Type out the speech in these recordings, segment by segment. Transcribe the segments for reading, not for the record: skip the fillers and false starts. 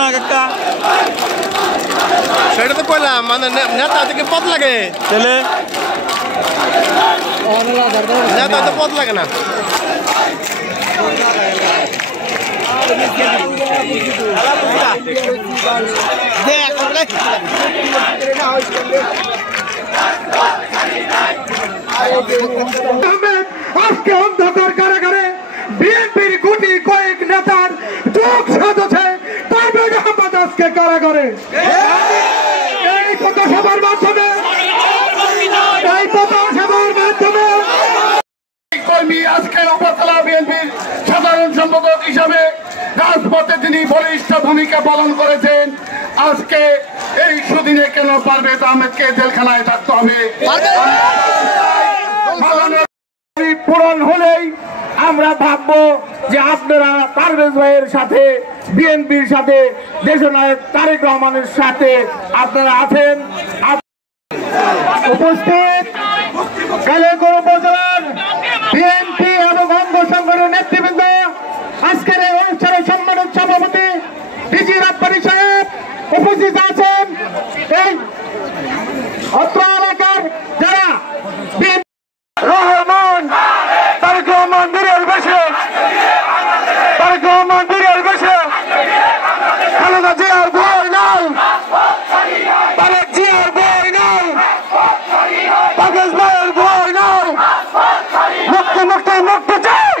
না কাকা সেটা তো কইলাম মানে নেতা থেকে পথ লাগে তাহলে নেতা তো পথ লাগে না আজকে অন্ধকার কারাগারে বিএনপির গুটি কয়েক নেতার যোগ সাজছে তারপর আহমদ আজকে কারাগারে এই পথসভার মাধ্যমে কর্মী আজকে উপজেলা বিএনপির সাধারণ সম্পাদক হিসাবে রাজপথে তিনি বলিষ্ঠ ভূমিকা পালন করেছেন। আজকে এই সুদিনে কেন পারভেজ আহমেদকে জেলখানায় থাকতে হবে পূরণ হলেই আমরা ভাববো যে আপনারা পারভেজ ভাইয়ের সাথে বিএনপির সাথে দেশনায়ক তারেক রহমানের সাথে আপনারা আছেন। উপস্থিত কালিয়াকৈর উপজেলার বিএনপি এবং অঙ্গ সংগঠনের নেতৃবৃন্দ, আজকের এই অনুষ্ঠানের সম্মানিত সভাপতি ডিজি রাব্বানী সাহেব উপস্থিত আছেন। এই অত্র এলাকার যারা রহমান তারেক রহমান বীরের বেশে তারেক রহমান বীরের বেশে খালেদা জিয়ার ভয় নাই, তারেক জিয়ার ভয় নাই, পারভেজ ভাইয়ের ভয় নাই, মুক্তি মুক্তি মুক্তি চাই,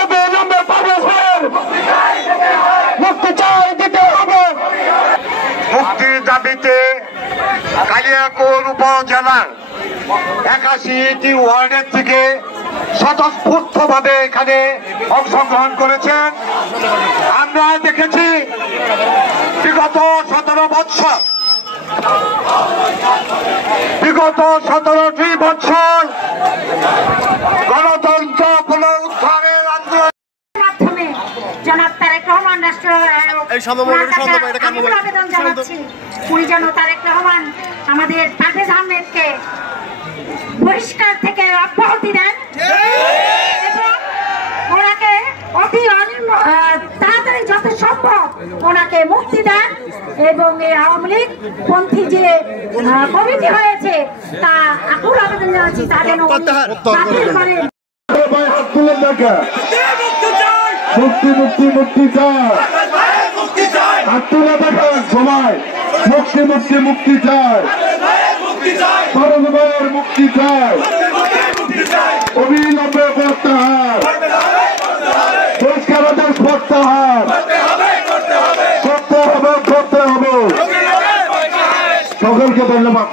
অবিলম্বে পারভেজ ভাইয়ের মুক্তি চাই দিতে হবে। মুক্তির দাবিতে কালিয়াকৈর উপজেলার 81টি ওয়ার্ডের থেকে স্বতঃস্ফূর্তভাবে এখানে অংশগ্রহণ করেছেন। আমরা দেখেছি বিগত 17টি বছর গণতন্ত্র পুনরুদ্ধারের আন্দোলন মাধ্যমে জনাব তারেক রহমান আবেদন জানাচ্ছি উনি যেন তারেক রহমান আমাদের পারভেজ আহমেদকে বহিষ্কার থেকে অব্যাহতি দেন এবং ওনাকে অতি তাড়াতাড়ি যত সম্ভব ওনাকে মুক্তি দেন এবং এই আওয়ামী লীগ পন্থী যে কমিটি হয়েছে তা আকুল আবেদন জানাচ্ছি তা যেন বাতিল করেন। মুক্তি মুক্তি মুক্তি চাই, হাত তুলে দেখান সবাই, মুক্তি মুক্তি মুক্তি চাই, পারভেজ ভাইয়ের মুক্তি চাই, অবিলম্বে প্রত্যাহার, পরিষ্কার আদেশ প্রত্যাহার করতে হবে করতে হবে। সকলকে ধন্যবাদ।